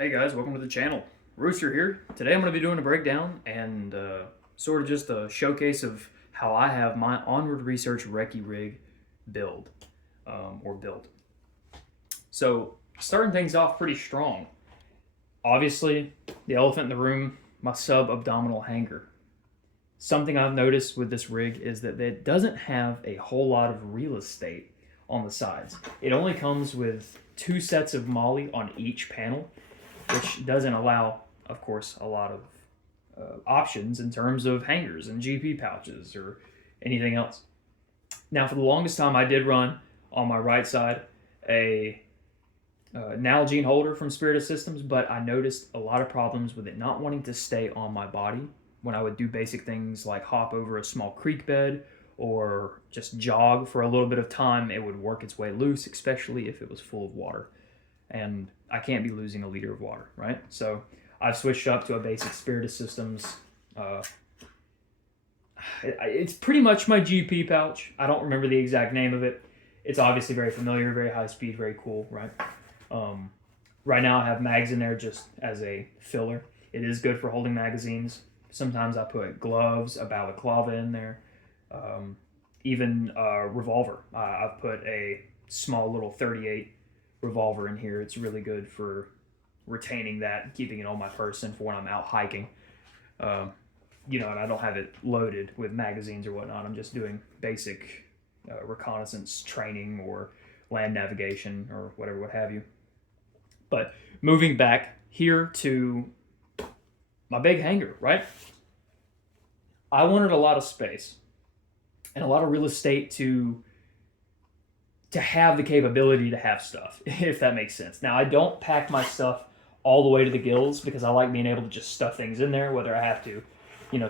Hey guys, welcome to the channel. Rooster here. Today I'm going to be doing a breakdown and sort of just a showcase of how I have my Onward Research recce rig build, or built. So starting things off pretty strong. Obviously, the elephant in the room, my sub-abdominal hanger. Something I've noticed with this rig is that it doesn't have a whole lot of real estate on the sides. It only comes with 2 sets of MOLLE on each panel, which doesn't allow, of course, a lot of options in terms of hangers and GP pouches or anything else. Now, for the longest time, I did run on my right side a Nalgene holder from Spirit Systems, but I noticed a lot of problems with it not wanting to stay on my body when I would do basic things like hop over a small creek bed or just jog for a little bit of time. It would work its way loose, especially if it was full of water. And I can't be losing a liter of water, right? So I've switched up to a basic Spirit Systems. It's pretty much my GP pouch. I don't remember the exact name of it. It's obviously very familiar, very high speed, very cool, right? Right now I have mags in there just as a filler. It is good for holding magazines. Sometimes I put gloves, a balaclava in there, even a revolver. I've put a small little 38 revolver in here. It's really good for retaining that, keeping it on my person for when I'm out hiking. And I don't have it loaded with magazines or whatnot. I'm just doing basic reconnaissance training or land navigation or whatever, what have you. But moving back here to my big hanger, right? I wanted a lot of space and a lot of real estate to have the capability to have stuff, if that makes sense. Now, I don't pack my stuff all the way to the gills because I like being able to just stuff things in there, whether I have to,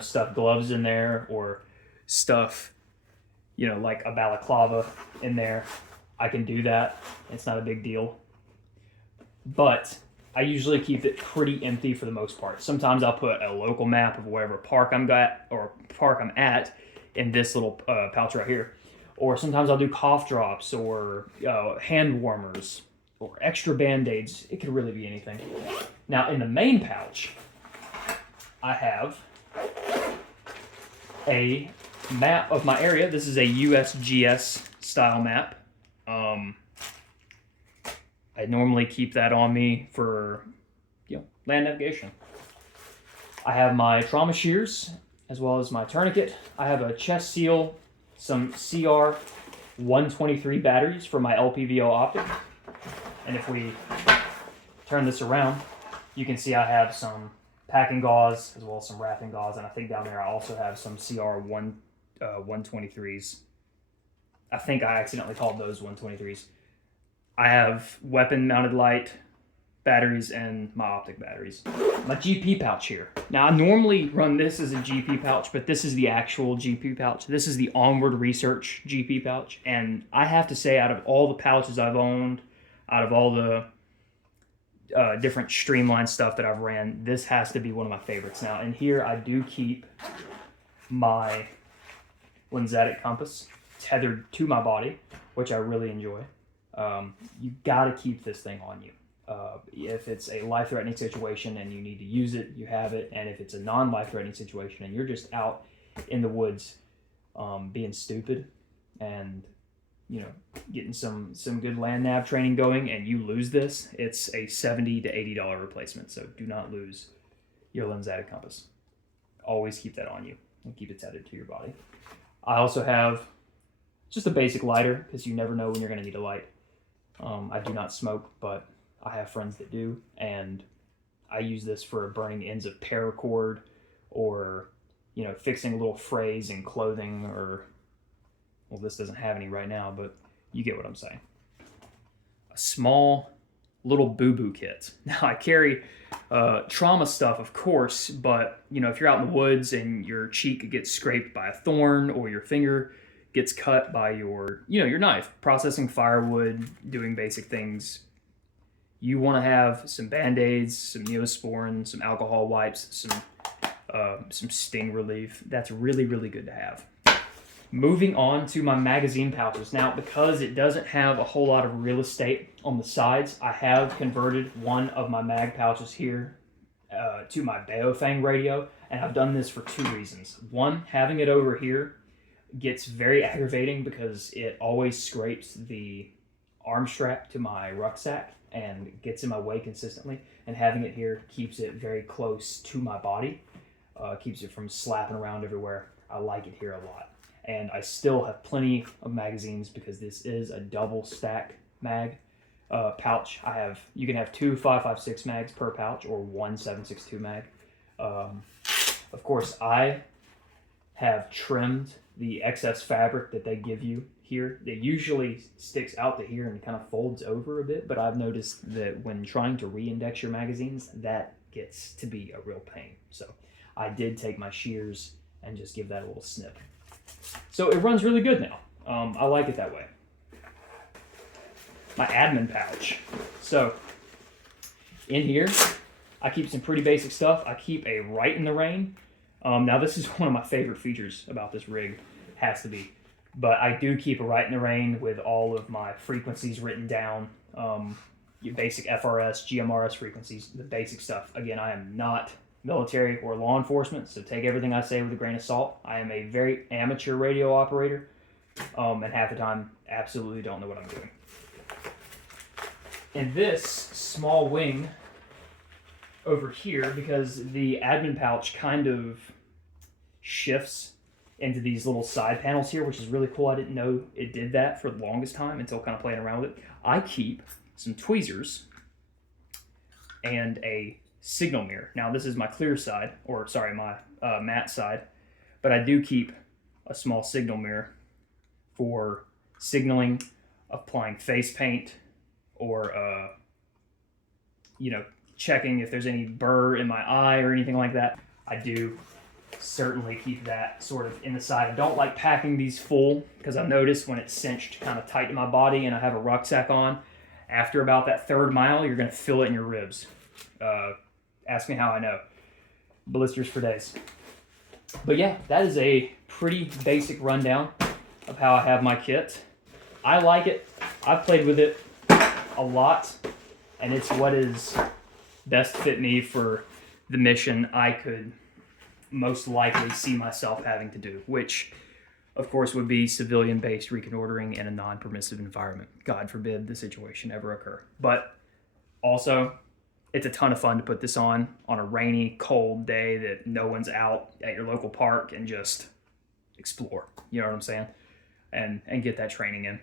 stuff gloves in there or stuff, like a balaclava in there. I can do that. It's not a big deal. But I usually keep it pretty empty for the most part. Sometimes I'll put a local map of wherever park I'm at in this little pouch right here. Or sometimes I'll do cough drops or hand warmers or extra Band-Aids. It could really be anything. Now, in the main pouch, I have a map of my area. This is a USGS style map. I normally keep that on me for land navigation. I have my trauma shears as well as my tourniquet. I have a chest seal, some CR 123 batteries for my LPVO optic. And if we turn this around, you can see I have some packing gauze as well as some wrapping gauze. And I think down there I also have some CR 123s. I think I accidentally called those 123s. I have weapon mounted light batteries and my optic batteries. My GP pouch here. Now, I normally run this as a GP pouch, but this is the actual GP pouch. This is the Onward Research GP pouch. And I have to say, out of all the pouches I've owned, out of all the different streamlined stuff that I've ran, this has to be one of my favorites. Now, in here, I do keep my lensatic compass tethered to my body, which I really enjoy. You gotta keep this thing on you. If it's a life-threatening situation and you need to use it, you have it. And if it's a non-life-threatening situation and you're just out in the woods being stupid and getting some good land nav training going and you lose this, it's a $70 to $80 replacement. So do not lose your lensatic compass. Always keep that on you and keep it tethered to your body. I also have just a basic lighter because you never know when you're going to need a light. I do not smoke, but I have friends that do, and I use this for burning ends of paracord or, fixing a little frays in clothing or, well, this doesn't have any right now, but you get what I'm saying. A small little boo-boo kit. Now, I carry trauma stuff, of course, but, if you're out in the woods and your cheek gets scraped by a thorn or your finger gets cut by your knife, processing firewood, doing basic things, you want to have some Band-Aids, some Neosporin, some alcohol wipes, some sting relief. That's really, really good to have. Moving on to my magazine pouches. Now, because it doesn't have a whole lot of real estate on the sides, I have converted one of my mag pouches here to my Baofeng radio, and I've done this for 2 reasons. One, having it over here gets very aggravating because it always scrapes the arm strap to my rucksack and gets in my way consistently, and having it here keeps it very close to my body, keeps it from slapping around everywhere. I like it here a lot. And I still have plenty of magazines because this is a double stack mag pouch. You can have 2 5.56 mags per pouch or 1 7.62 mag. Of course, I have trimmed the excess fabric that they give you here. It usually sticks out to here and kind of folds over a bit, but I've noticed that when trying to re-index your magazines, that gets to be a real pain. So I did take my shears and just give that a little snip. So it runs really good now. I like it that way. My admin pouch. So in here, I keep some pretty basic stuff. I keep a Right in the Rain. Now this is one of my favorite features about this rig, has to be. But I do keep a Right in the Rain with all of my frequencies written down. Your basic FRS, GMRS frequencies, the basic stuff. Again, I am not military or law enforcement, so take everything I say with a grain of salt. I am a very amateur radio operator, and half the time absolutely don't know what I'm doing. And this small wing over here, because the admin pouch kind of shifts into these little side panels here, which is really cool. I didn't know it did that for the longest time until kind of playing around with it. I keep some tweezers and a signal mirror. Now this is my clear side, or sorry, my matte side, but I do keep a small signal mirror for signaling, applying face paint, or checking if there's any burr in my eye or anything like that. I do certainly keep that sort of in the side. I don't like packing these full because I've noticed when it's cinched kind of tight to my body and I have a rucksack on, after about that 3rd mile, you're going to feel it in your ribs. Ask me how I know. Blisters for days. But yeah, that is a pretty basic rundown of how I have my kit. I like it. I've played with it a lot, and it's what is best fit me for the mission I could most likely see myself having to do, which of course would be civilian-based reconnoitering in a non-permissive environment. God forbid the situation ever occur. But also, it's a ton of fun to put this on a rainy, cold day that no one's out at your local park and just explore. You know what I'm saying? And get that training in.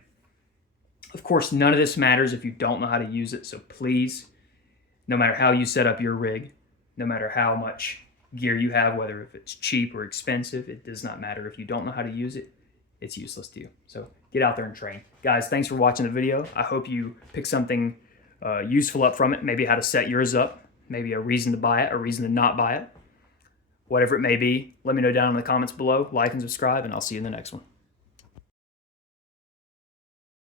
Of course, none of this matters if you don't know how to use it. So please, no matter how you set up your rig, no matter how much gear you have, whether if it's cheap or expensive, it does not matter. If you don't know how to use it, it's useless to you. So get out there and train. Guys, thanks for watching the video. I hope you pick something useful up from it, maybe how to set yours up, maybe a reason to buy it, a reason to not buy it. Whatever it may be, let me know down in the comments below. Like and subscribe, and I'll see you in the next one.